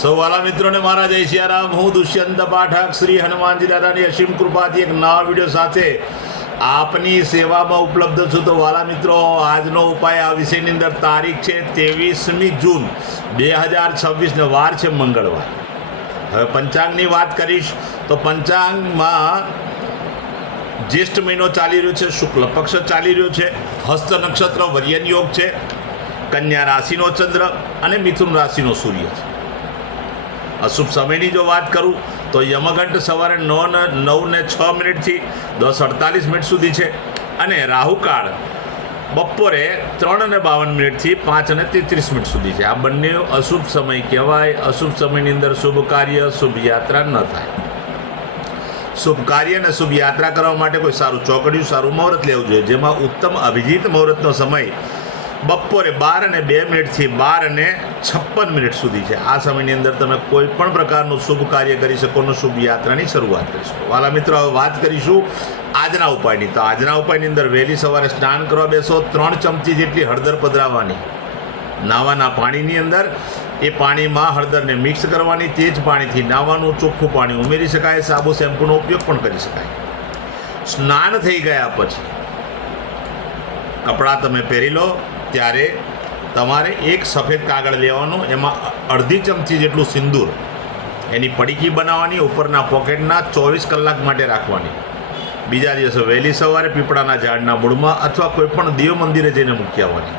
સૌ વાલા મિત્રોને મારા જય સિયારામ। હું દુષ્યંત પાઠક શ્રી હનુમાનજી દાદાની અસીમ કૃપાથી એક નવા વિડીયો સાથે આપની સેવામાં ઉપલબ્ધ છું। તો વાલા મિત્રો, આજનો ઉપાય આ વિષયની અંદર તારીખ છે 23મી જૂન 2026 વાર છે મંગળવાર। હવે પંચાંગની વાત કરીશ તો પંચાંગમાં જ્યેષ્ઠ મહિનો ચાલી રહ્યો છે, શુક્લ પક્ષ ચાલી રહ્યો છે, હસ્ત નક્ષત્ર વર્યન યોગ છે, કન્યા રાશિનો ચંદ્ર અને મિથુન રાશિનો સૂર્ય છે। અશુભ સમયની જો વાત કરું તો યમઘંટ સવારે 9:06 થી 10:48 સુધી છે અને રાહુકાળ બપોરે 3:52 થી 5:33 સુધી છે। આ બંને અશુભ સમય કહેવાય। અશુભ સમયની અંદર શુભ કાર્ય શુભ યાત્રા ન થાય। શુભ કાર્ય અને શુભ યાત્રા કરવા માટે કોઈ સારું ચોકડિયું સારું મુહૂર્ત લેવું જોઈએ, જેમાં ઉત્તમ અભિજીત મુહૂર્તનો સમય બપોરે 12:02 થી 12:56 સુધી છે। આ સમયની અંદર તમે કોઈ પણ પ્રકારનું શુભ કાર્ય કરી શકો અને શુભ યાત્રાની શરૂઆત કરી શકો। વાલા મિત્રો, હવે વાત કરીશું આજના ઉપાયની। તો આજના ઉપાયની અંદર વહેલી સવારે સ્નાન કરવા બેસો, 3 ચમચી જેટલી હળદર પધરાવવાની નાવાના પાણીની અંદર। એ પાણીમાં હળદરને મિક્સ કરવાની, તે જ પાણીથી નાવાનું, ચોખ્ખું પાણી ઉમેરી શકાય, સાબુ શેમ્પૂનો ઉપયોગ પણ કરી શકાય। સ્નાન થઈ ગયા પછી કપડાં તમે પહેરી લો ત્યારે તમારે એક સફેદ કાગળ લેવાનું, એમાં અડધી ચમચી જેટલું સિંદૂર, એની પડીકી બનાવવાની, ઉપરના પોકેટના 24 કલાક માટે રાખવાની। બીજા દિવસે વહેલી સવારે પીપળાના ઝાડના મૂળમાં અથવા કોઈ પણ દેવ મંદિરે જઈને મૂકી આવવાની।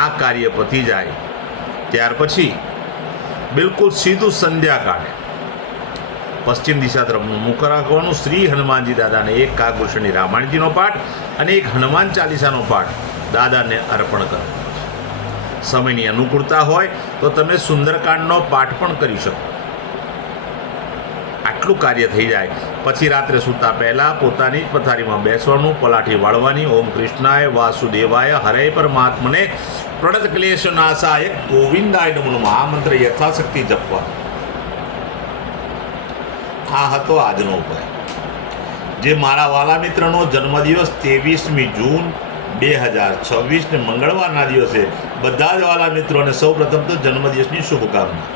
આ કાર્ય પતી જાય ત્યાર પછી બિલકુલ સીધું સંધ્યાકાળે પશ્ચિમ દિશા તરફ મુખ રાખવાનું। શ્રી હનુમાનજી દાદાને એક કાગભૂષણની રામાયણજીનો પાઠ અને એક હનુમાન ચાલીસાનો પાઠ દાદાને અર્પણ કરવાનો છે। સમયની અનુકૂળતા હોય તો તમે સુંદરકાંડનો પાઠ પણ કરી શકો। આટલું કાર્ય થઈ જાય પછી રાત્રે સૂતા પહેલાં પોતાની જ પથારીમાં બેસવાનું, પલાઠી વાળવાની, ઓમ કૃષ્ણાય વાસુદેવાય હરે પરમાત્મને પ્રણત ક્લેશ નાશાય ગોવિંદાય નમઃ આ મંત્ર યથાશક્તિ જપવાનો। આ હતો આજનો ઉપાય। જે મારા વાલા મિત્રનો જન્મદિવસ 23મી જૂન 2026 ને મંગળવારના દિવસે બધા જ વાલા મિત્રોને સૌ પ્રથમ તો જન્મદિવસની શુભકામના।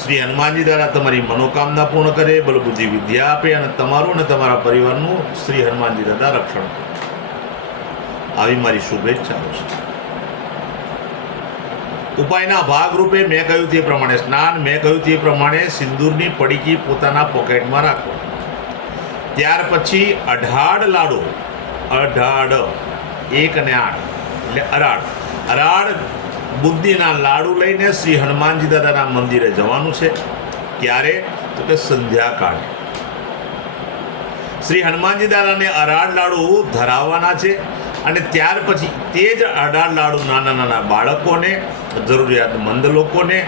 શ્રી હનુમાનજી દાદા તમારી મનોકામના પૂર્ણ કરે, બલબુદ્ધિ વિદ્યા આપે અને તમારું અને તમારા પરિવારનું શ્રી હનુમાનજી દાદા રક્ષણ કરે, આવી મારી શુભેચ્છાઓ છે। ઉપાયના ભાગરૂપે મેં કહ્યું તે પ્રમાણે સ્નાન, મેં કહ્યું તે પ્રમાણે સિંદૂરની પડીકી પોતાના પોકેટમાં રાખો। ત્યાર પછી 18 લાડુ, 18 1 અને 8 એટલે અરાડ બુદ્ધિના લાડુ લઈને શ્રી હનુમાનજી દાદાના મંદિરે જવાનું છે। ક્યારે? તો કે સંધ્યાકાળે શ્રી હનુમાનજી દાદાને અરાડ લાડુ ધરાવવાના છે અને ત્યાર પછી તે જ 18 લાડુ નાના નાના બાળકોને, જરૂરિયાતમંદ લોકોને,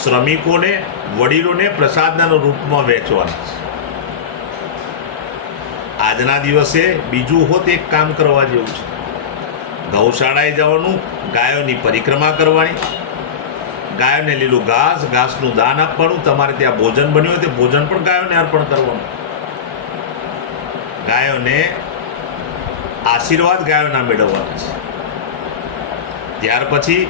શ્રમિકોને, વડીલોને પ્રસાદના રૂપમાં વહેંચવાના છે। આજના દિવસે બીજું હોત એક કામ કરવા જેવું છે। ગૌશાળાએ જવાનું, ગાયોની પરિક્રમા કરવાની, ગાયોને લીલું ઘાસનું દાન આપવાનું, તમારે ત્યાં ભોજન બન્યું હોય તે ભોજન પણ ગાયોને અર્પણ કરવાનું। ગાયોને આશીર્વાદ ગાયોના મેળવવાના છે। ત્યાર પછી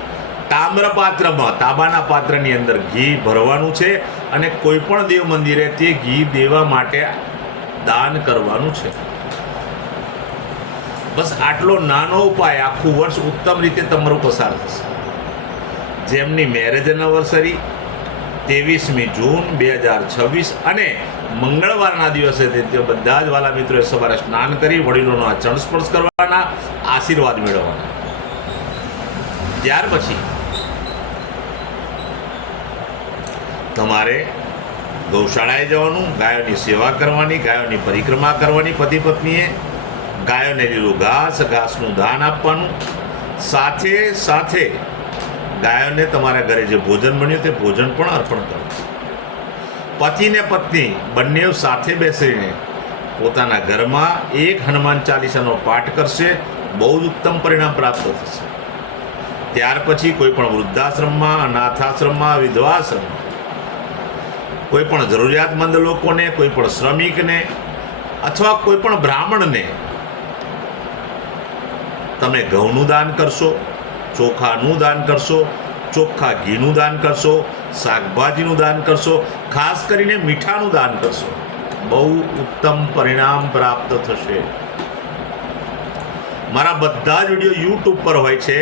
તામ્રપાત્રમાં, તાંબાના પાત્રની અંદર ઘી ભરવાનું છે અને કોઈ પણ દેવ મંદિરે તે ઘી દેવા માટે દાન કરવાનું છે। બસ આટલો નાનો ઉપાય આખું વર્ષ ઉત્તમ રીતે તમારું પસાર થશે। જેમની મેરેજ એનિવર્સરી 23મી જૂન 2026 અને મંગળવારના દિવસે તે બધા જ વાલા મિત્રોએ સવારે સ્નાન કરી વડીલોનો ચરણ સ્પર્શ કરવાના, આશીર્વાદ મેળવવાના। ત્યાર પછી તમારે ગૌશાળાએ જવાનું, ગાયોની સેવા કરવાની, ગાયોની પરિક્રમા કરવાની, પતિ પત્નીએ ગાયોને લીલું ઘાસનું દાન આપવાનું, સાથે સાથે ગાયોને તમારા ઘરે જે ભોજન બન્યું તે ભોજન પણ અર્પણ કરવું। પતિ ને પત્ની બંને સાથે બેસીને પોતાના ઘરમાં એક હનુમાન ચાલીસાનો પાઠ કરશે, બહુ જ ઉત્તમ પરિણામ પ્રાપ્ત થશે। ત્યાર પછી કોઈ પણ વૃદ્ધાશ્રમમાં, અનાથાશ્રમમાં, વિધવાશ્રમમાં કોઈ પણ જરૂરિયાતમંદ લોકોને, કોઈ પણ શ્રમિકને અથવા કોઈ પણ બ્રાહ્મણને તમે ઘઉંનું દાન કરશો, ચોખાનું દાન કરશો, ચોખ્ખા ઘીનું દાન કરશો, શાકભાજીનું દાન કરશો, ખાસ કરીને મીઠાનું દાન કરશો, બહુ ઉત્તમ પરિણામ પ્રાપ્ત થશે. મારા બધા જ વિડીયો યુટ્યુબ પર હોય છે.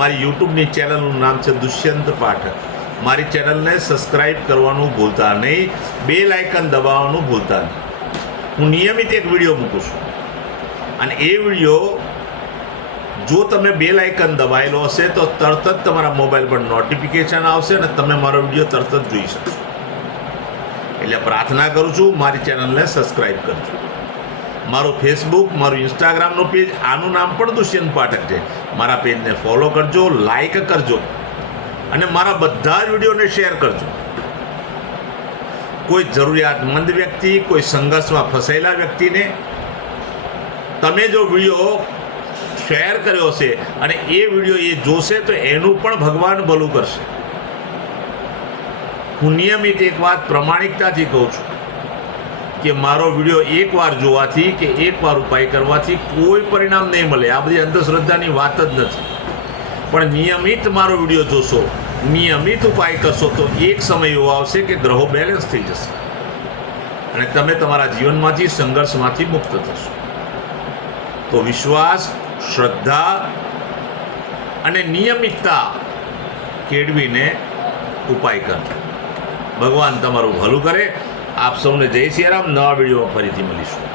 મારી યુટ્યુબની ચેનલનું નામ છે દુષ્યંત પાઠક. મારી ચેનલને સબસ્ક્રાઈબ કરવાનું ભૂલતા નહીં, બેલ આઇકન દબાવવાનું ભૂલતા નહીં. હું નિયમિત એક વિડીયો મૂકું છું અને એ વિડીયો જો તમે બેલ આઇકન દબાયેલો હશે તો તરત જ તમારા મોબાઈલ પર નોટિફિકેશન આવશે અને તમે મારો વિડીયો તરત જ જોઈ શકશો. એટલે પ્રાર્થના કરું છું, મારી ચેનલને સબસ્ક્રાઈબ કરજો. મારું ફેસબુક, મારું ઇન્સ્ટાગ્રામનું પેજ, આનું નામ પણ દુષ્યંત પાઠક છે. મારા પેજને ફોલો કરજો, લાઈક કરજો અને મારા બધા જ વિડીયોને શેર કરજો. કોઈ જરૂરિયાતમંદ વ્યક્તિ, કોઈ સંઘર્ષમાં ફસાયેલા વ્યક્તિને તમે જો વિડીયો શેર કર્યો છે અને એ વિડીયો એ જોશે તો એનું પણ ભગવાન ભલું કરશે. હું નિયમિત એક વાત પ્રમાણિકતાથી કહું છું કે મારો વિડીયો એકવાર જોવાથી કે એકવાર ઉપાય કરવાથી કોઈ પરિણામ નહીં મળે. આ બધી અંધશ્રદ્ધાની વાત જ નથી. પણ નિયમિત મારો વિડીયો જોશો, નિયમિત ઉપાય કરશો તો એક સમય એવો આવશે કે ગ્રહો બેલેન્સ થઈ જશે અને તમે તમારા જીવનમાંથી, સંઘર્ષમાંથી મુક્ત થશો. તો વિશ્વાસ, શ્રદ્ધા અને નિયમિતતા કેળવીને ઉપાય કરજો. ભગવાન તમારું ભલું કરે. આપ સૌને જય સિયારામ. નવા વિડીયોમાં ફરીથી મળીશું.